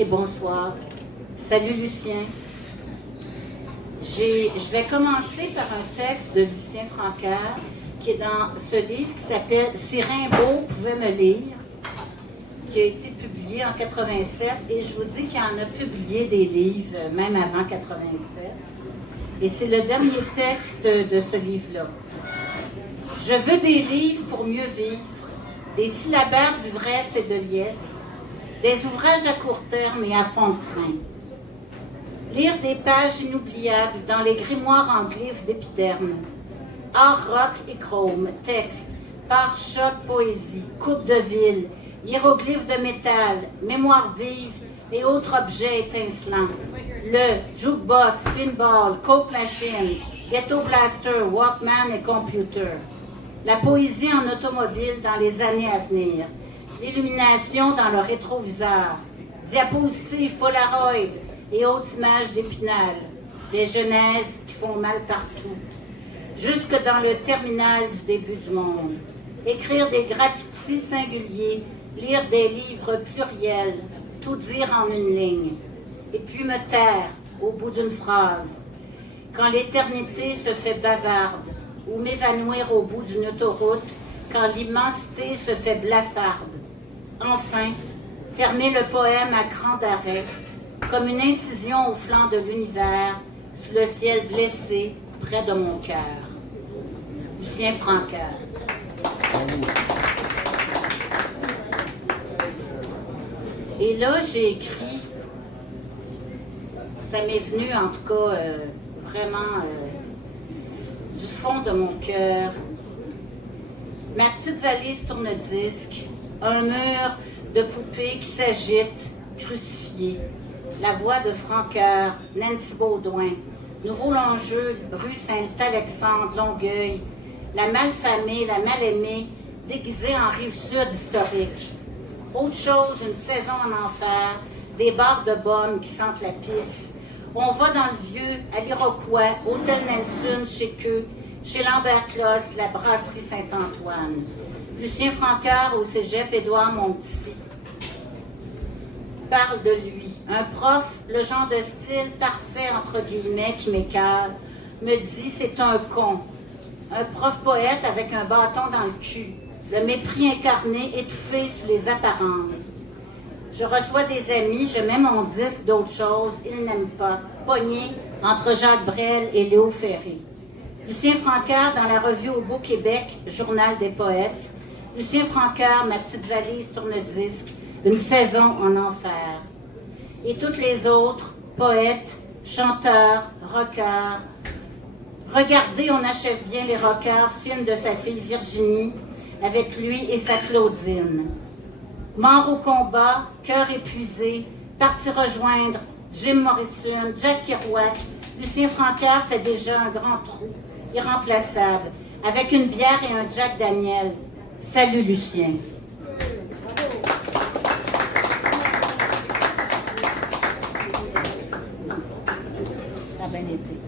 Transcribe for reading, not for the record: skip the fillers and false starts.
et bonsoir. Salut Lucien. Je vais commencer par un texte de Lucien Francaire qui est dans ce livre qui s'appelle « Si Rimbaud pouvait me lire », qui a été publié en 87, et je vous dis qu'il en a publié des livres, même avant 87. Et c'est le dernier texte de ce livre-là. « Je veux des livres pour mieux vivre, des syllabaires d'ivresse et de liesse, des ouvrages à court terme et à fond de train. Lire des pages inoubliables dans les grimoires en glyphes d'épiderme, art rock et chrome, texte, pare-choc, poésie, coupe de ville, hiéroglyphes de métal, mémoire vive et autres objets étincelants. Le jukebox, pinball, coke machine, ghetto blaster, walkman et computer. La poésie en automobile dans les années à venir. L'illumination dans le rétroviseur. Diapositives Polaroid et autres images d'Épinal. Des genèses qui font mal partout. Jusque dans le terminal du début du monde. Écrire des graffitis singuliers, lire des livres pluriels, tout dire en une ligne. Et puis me taire au bout d'une phrase. Quand l'éternité se fait bavarde, ou m'évanouir au bout d'une autoroute, quand l'immensité se fait blafarde. Enfin, fermer le poème à cran d'arrêt, comme une incision au flanc de l'univers, sous le ciel blessé, près de mon cœur. Lucien Francaire. Et là, j'ai écrit, ça m'est venu en tout cas vraiment du fond de mon cœur. Ma petite valise tourne-disque, un mur de poupées qui s'agite, crucifié. La voix de Francoeur, Nancy Baudouin, Nouveau Longueuil, rue Saint-Alexandre, Longueuil, la malfamée, la mal-aimée, déguisée en Rive-Sud historique. Autre chose, une saison en enfer, des bars de bombes qui sentent la pisse. On va dans le vieux, à l'Iroquois, Hôtel Nelson, chez Queux, chez Lambert Closse, la brasserie Saint-Antoine. Lucien Francaire au cégep Édouard Montpetit parle de lui. Un prof, le genre de style parfait, entre guillemets, qui m'écale, me dit c'est un con. Un prof poète avec un bâton dans le cul. Le mépris incarné, étouffé sous les apparences. Je reçois des amis, je mets mon disque d'autres choses, ils n'aiment pas. Pogné entre Jacques Brel et Léo Ferré. Lucien Francaire dans la revue Au Beau Québec, Journal des poètes. Lucien Francaire, ma petite valise tourne-disque, une saison en enfer. Et toutes les autres, poètes, chanteurs, rockers. Regardez, on achève bien les rockers, film de sa fille Virginie, avec lui et sa Claudine. Mort au combat, cœur épuisé, parti rejoindre Jim Morrison, Jack Kerouac, Lucien Francaire fait déjà un grand trou, irremplaçable, avec une bière et un Jack Daniel. Salut Lucien. Ça a bien été.